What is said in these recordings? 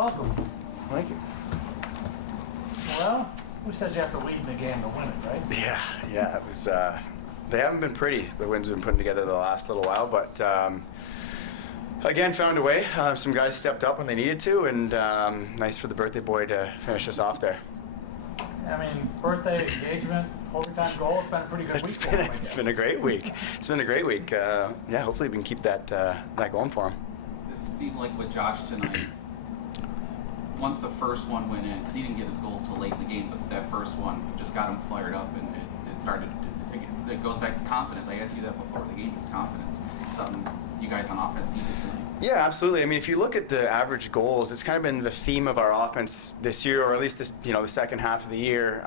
Welcome. Thank you. Well, who says you have to lead in the game to win it, right? Yeah. It was. They haven't been pretty. The wins have been putting together the last little while, but again, found a way. Some guys stepped up when they needed to, and nice for the birthday boy to finish us off there. I mean, birthday, engagement, overtime goal. It's been a pretty good week for him, I It's guess. been a great week. It's been a great week. Yeah, hopefully we can keep that going for him. It seemed like with Josh tonight, once the first one went in, because he didn't get his goals till late in the game, but that first one just got him fired up, and it started. It goes back to confidence. I asked you that before the game. Was confidence something you guys on offense needed tonight? Yeah, absolutely. I mean, if you look at the average goals, it's kind of been the theme of our offense this year, or at least this, the second half of the year.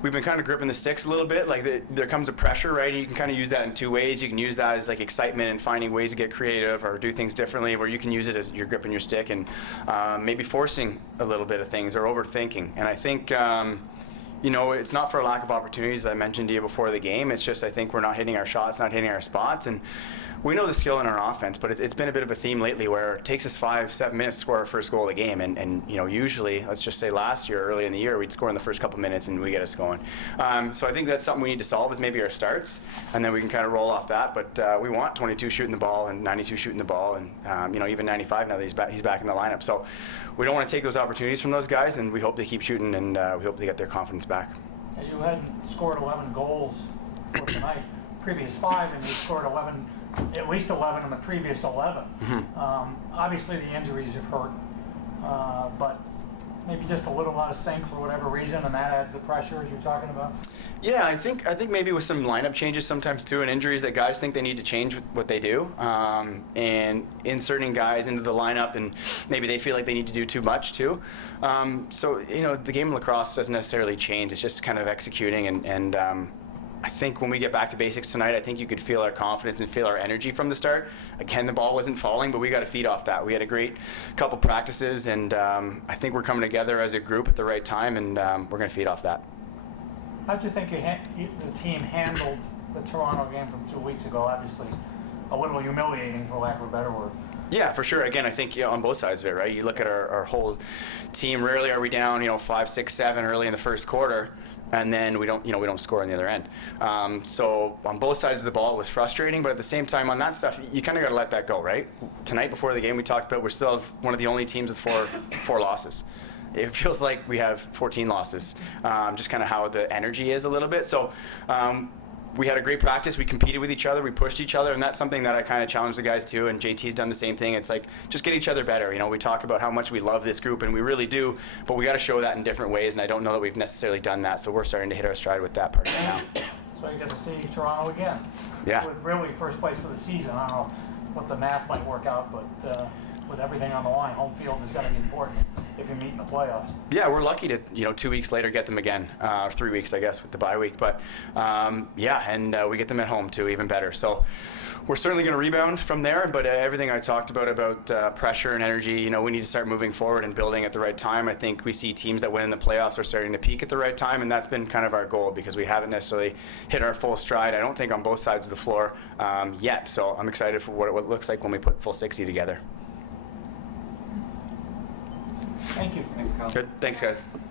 We've been kind of gripping the sticks a little bit. Like there comes a pressure, right? And you can kind of use that in two ways. You can use that as like excitement and finding ways to get creative or do things differently, where you can use it as you're gripping your stick and maybe forcing a little bit of things or overthinking. And I think, it's not for a lack of opportunities, as I mentioned to you before the game. It's just I think we're not hitting our shots, not hitting our spots. And we know the skill in our offense, but it's been a bit of a theme lately where it takes us 5-7 minutes to score our first goal of the game. And usually, let's just say last year, early in the year, we'd score in the first couple minutes and we get us going. So I think that's something we need to solve is maybe our starts, and then we can kind of roll off that. But we want 22 shooting the ball and 92 shooting the ball, and even 95 now that he's back in the lineup. So we don't want to take those opportunities from those guys, and we hope they keep shooting, and we hope they get their confidence back. And you hadn't scored 11 goals for tonight. Previous 5, and you scored at least 11 in the previous 11. Obviously, the injuries have hurt, but maybe just a little out of sync for whatever reason, and that adds the pressure as you're talking about. Yeah, I think maybe with some lineup changes sometimes too, and injuries that guys think they need to change what they do, and inserting guys into the lineup, and maybe they feel like they need to do too much too. So the game of lacrosse doesn't necessarily change. It's just kind of executing, and I think when we get back to basics tonight, I think you could feel our confidence and feel our energy from the start. Again, the ball wasn't falling, but we got to feed off that. We had a great couple practices, and I think we're coming together as a group at the right time, and we're going to feed off that. How do you think the team handled the Toronto game from 2 weeks ago? Obviously, a little humiliating, for lack of a better word. Yeah, for sure. Again, I think on both sides of it, right? You look at our whole team. Rarely are we down, 5, 6, 7 early in the first quarter, and then we don't score on the other end. So on both sides of the ball, it was frustrating. But at the same time, on that stuff, you kind of got to let that go, right? Tonight before the game, we talked about we're still one of the only teams with four losses. It feels like we have 14 losses, just kind of how the energy is a little bit. So we had a great practice. We competed with each other. We pushed each other, and that's something that I kind of challenge the guys to, and JT's done the same thing. It's like, just get each other better. We talk about how much we love this group, and we really do, but we got to show that in different ways, and I don't know that we've necessarily done that, so we're starting to hit our stride with that part right now. So you get to see Toronto again. Yeah. With really first place for the season. I don't know what the math might work out, but with everything on the line, home field is going to be important if you meet in the playoffs. Yeah, we're lucky to 2 weeks later get them again, 3 weeks I guess with the bye week. But we get them at home too, even better. So we're certainly going to rebound from there. But everything I talked about pressure and energy, we need to start moving forward and building at the right time. I think we see teams that win in the playoffs are starting to peak at the right time, and that's been kind of our goal because we haven't necessarily hit our full stride. I don't think on both sides of the floor yet. So I'm excited for what it looks like when we put full 60 together. Thank you. Thanks, Kyle. Good. Thanks, guys.